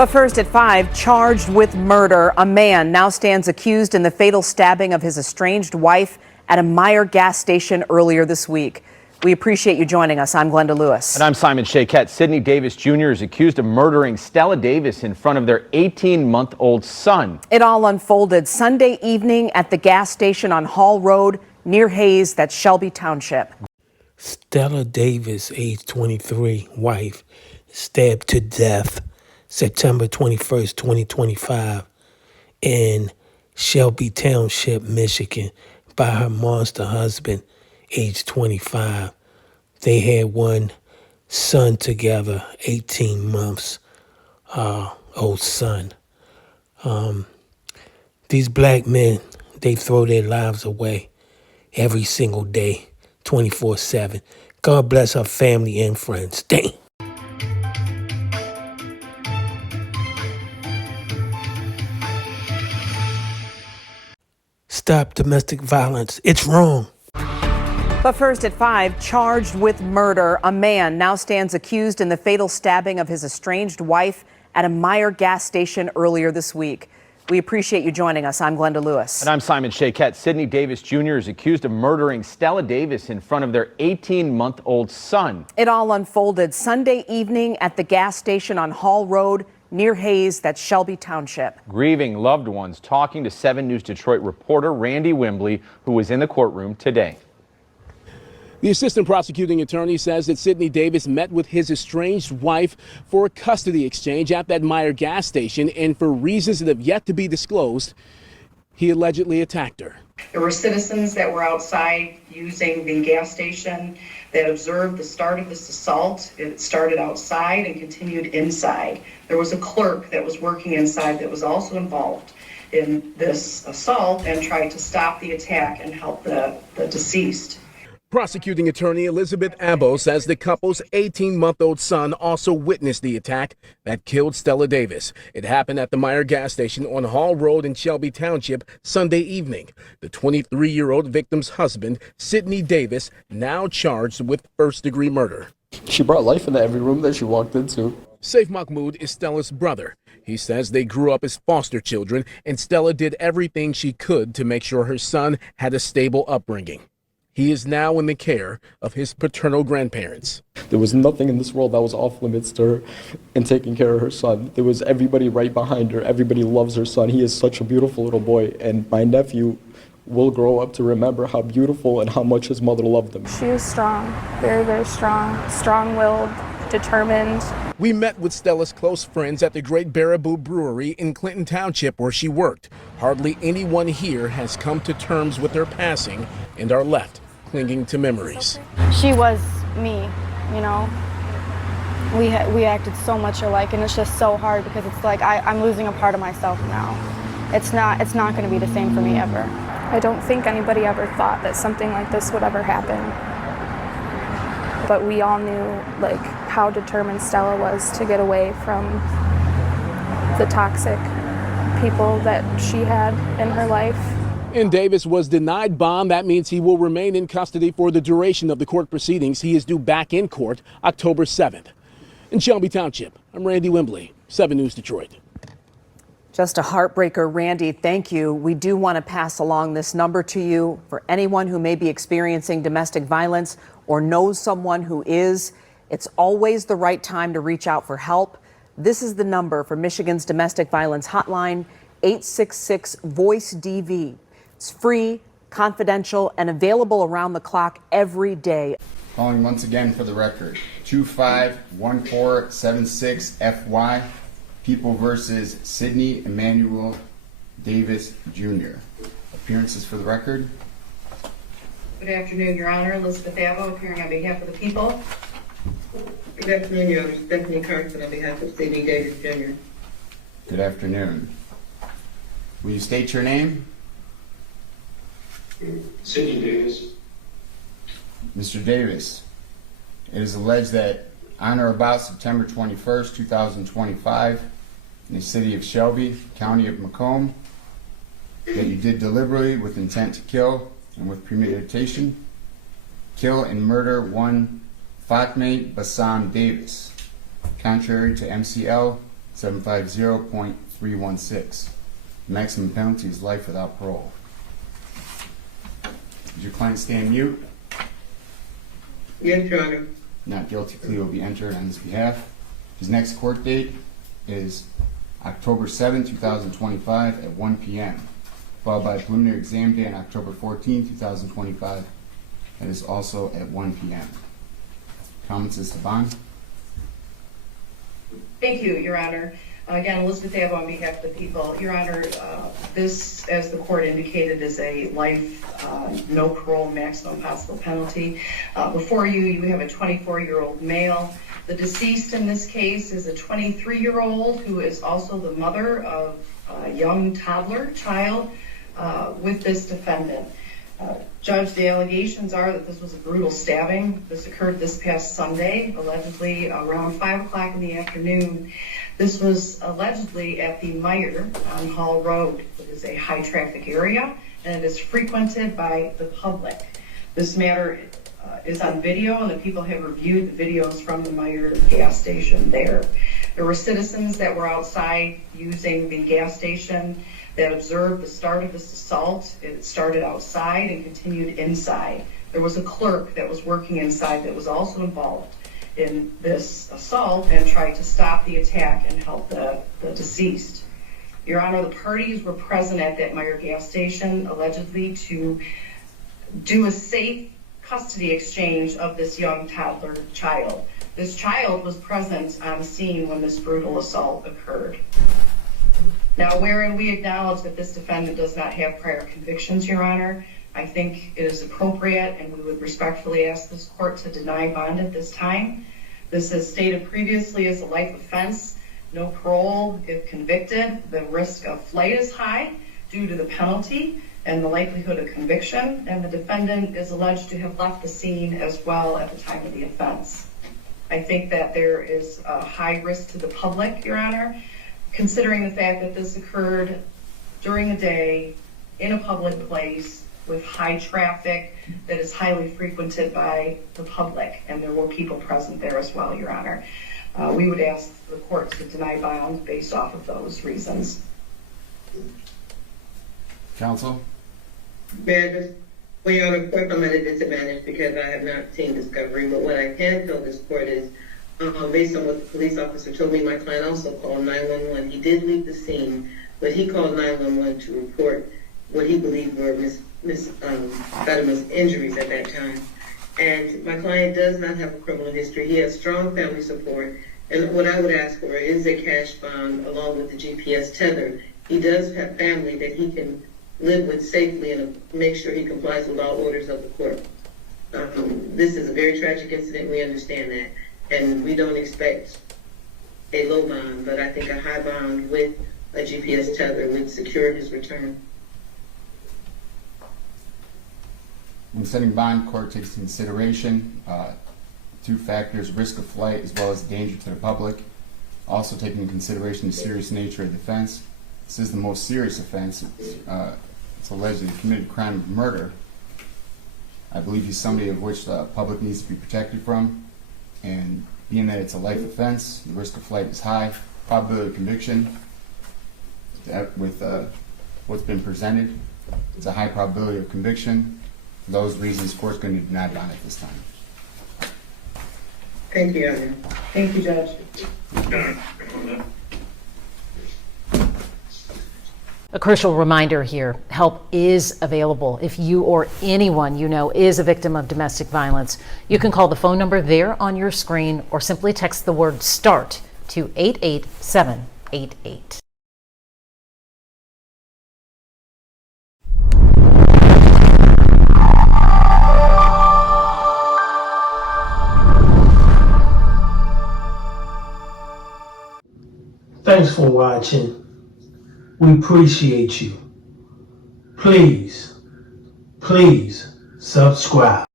But first at 5, charged with murder, a man now stands accused in the fatal stabbing of his estranged wife at a Meyer gas station earlier this week. We appreciate you joining us. I'm Glenda Lewis. And I'm Simon Shaquette. Sidney Davis Jr. is accused of murdering Stella Davis in front of their 18-month-old son. It all unfolded Sunday evening at the gas station on Hall Road near Hayes, that's Shelby Township. Stella Davis, age 23, wife, stabbed to death September 21st, 2025 in Shelby Township, Michigan by her monster husband, age 25. They had one son together, 18 months old son. These black men, they throw their lives away every single day, 24/7. God bless her family and friends. Damn. Stop domestic violence. It's wrong. But first at 5, charged with murder, a man now stands accused in the fatal stabbing of his estranged wife at a Meyer gas station earlier this week. We appreciate you joining us. I'm Glenda Lewis. And I'm Simon Shaquette. Sidney Davis Jr. is accused of murdering Stella Davis in front of their 18-month-old son. It all unfolded Sunday evening at the gas station on Hall Road near Hayes, that's Shelby Township. Grieving loved ones talking to 7 News Detroit reporter Randy Wimbley, who was in the courtroom today. The assistant prosecuting attorney says that Sidney Davis met with his estranged wife for a custody exchange at that Meyer gas station, and for reasons that have yet to be disclosed, he allegedly attacked her. There were citizens that were outside using the gas station that observed the start of this assault. It started outside and continued inside. There was a clerk that was working inside that was also involved in this assault and tried to stop the attack and help the deceased. Prosecuting attorney Elizabeth Abbo says the couple's 18-month-old son also witnessed the attack that killed Stella Davis. It happened at the Meyer gas station on Hall Road in Shelby Township Sunday evening. The 23-year-old victim's husband, Sidney Davis, now charged with first-degree murder. She brought life into every room that she walked into. Saif Mahmoud is Stella's brother. He says they grew up as foster children, and Stella did everything she could to make sure her son had a stable upbringing. He is now in the care of his paternal grandparents. There was nothing in this world that was off limits to her in taking care of her son. There was everybody right behind her. Everybody loves her son. He is such a beautiful little boy, and my nephew will grow up to remember how beautiful and how much his mother loved him. She was strong, very, very strong, strong-willed, determined. We met with Stella's close friends at the Great Baraboo Brewery in Clinton Township where she worked. Hardly anyone here has come to terms with her passing and are left clinging to memories. She was me, you know. We acted so much alike, and it's just so hard because it's like I'm losing a part of myself now. It's not going to be the same for me ever. I don't think anybody ever thought that something like this would ever happen. But we all knew like how determined Stella was to get away from the toxic people that she had in her life. And Davis was denied bond. That means he will remain in custody for the duration of the court proceedings. He is due back in court October 7th. In Shelby Township, I'm Randy Wimbley, 7 News Detroit. Just a heartbreaker, Randy. Thank you. We do want to pass along this number to you for anyone who may be experiencing domestic violence or knows someone who is. It's always the right time to reach out for help. This is the number for Michigan's domestic violence hotline, 866-VOICE-DV. It's free, confidential, and available around the clock every day. Calling once again for the record, 251476FY, People versus Sidney Emmanuel Davis Jr. Appearances for the record. Good afternoon, Your Honor. Elizabeth Abbo, appearing on behalf of the people. Good afternoon, Your Honor. Stephanie Carson on behalf of Sidney Davis Jr. Good afternoon. Will you state your name? Sidney Davis. Mr. Davis, it is alleged that on or about September 21st, 2025, in the city of Shelby, county of Macomb, that you did deliberately with intent to kill and with premeditation, kill and murder one Fatme Bassam Davis, contrary to MCL 750.316. Maximum penalty is life without parole. Does your client stand mute? Yes, Your Honor. Not guilty plea will be entered on his behalf. His next court date is October 7, 2025 at 1 p.m., followed by a preliminary exam day on October 14, 2025. That is also at 1 p.m. Comments as to bond? Thank you, Your Honor. Again, Elizabeth Abbo on behalf of the people. Your Honor, this, as the court indicated, is a life, no parole, maximum possible penalty. Before you, you have a 24-year-old male. The deceased in this case is a 23-year-old who is also the mother of a young toddler child with this defendant. Judge, the allegations are that this was a brutal stabbing. This occurred this past Sunday, allegedly around 5 o'clock in the afternoon. This was allegedly at the Meyer on Hall Road. It is a high traffic area and it is frequented by the public. This matter is on video and the people have reviewed the videos from the Meyer gas station there. There were citizens that were outside using the gas station that observed the start of this assault. It started outside and continued inside. There was a clerk that was working inside that was also involved in this assault and tried to stop the attack and help the deceased. Your Honor, the parties were present at that Meyer gas station allegedly to do a safe custody exchange of this young toddler child. This child was present on scene when this brutal assault occurred. Now, wherein we acknowledge that this defendant does not have prior convictions, Your Honor, I think it is appropriate and we would respectfully ask this court to deny bond at this time. This is stated previously as a life offense, no parole if convicted. The risk of flight is high due to the penalty and the likelihood of conviction, and the defendant is alleged to have left the scene as well at the time of the offense. I think that there is a high risk to the public, Your Honor, considering the fact that this occurred during the day in a public place with high traffic that is highly frequented by the public, and there were people present there as well, Your Honor. We would ask the court to deny bond based off of those reasons. Counsel? Well, Your Honor, of course I'm at a disadvantage because I have not seen discovery, but what I can tell this court is, based on what the police officer told me, my client also called 911. He did leave the scene, but he called 911 to report what he believed were Fatima's injuries at that time. And my client does not have a criminal history. He has strong family support. And what I would ask for is a cash bond along with the GPS tether. He does have family that he can live with safely and make sure he complies with all orders of the court. This is a very tragic incident. We understand that. And we don't expect a low bond, but I think a high bond with a GPS tether would secure his return. When setting bond, court takes into consideration two factors: risk of flight as well as danger to the public. Also taking into consideration the serious nature of the offense. This is the most serious offense. It's alleged that he committed a crime of murder. I believe he's somebody of which the public needs to be protected from. And being that it's a life offense, the risk of flight is high. Probability of conviction, with what's been presented, it's a high probability of conviction. For those reasons, court's going to deny bond at this time. Thank you, Your Honor. Thank you, Judge. A crucial reminder here, help is available if you or anyone you know is a victim of domestic violence. You can call the phone number there on your screen or simply text the word START to 88788. Thanks for watching. We appreciate you. Please subscribe.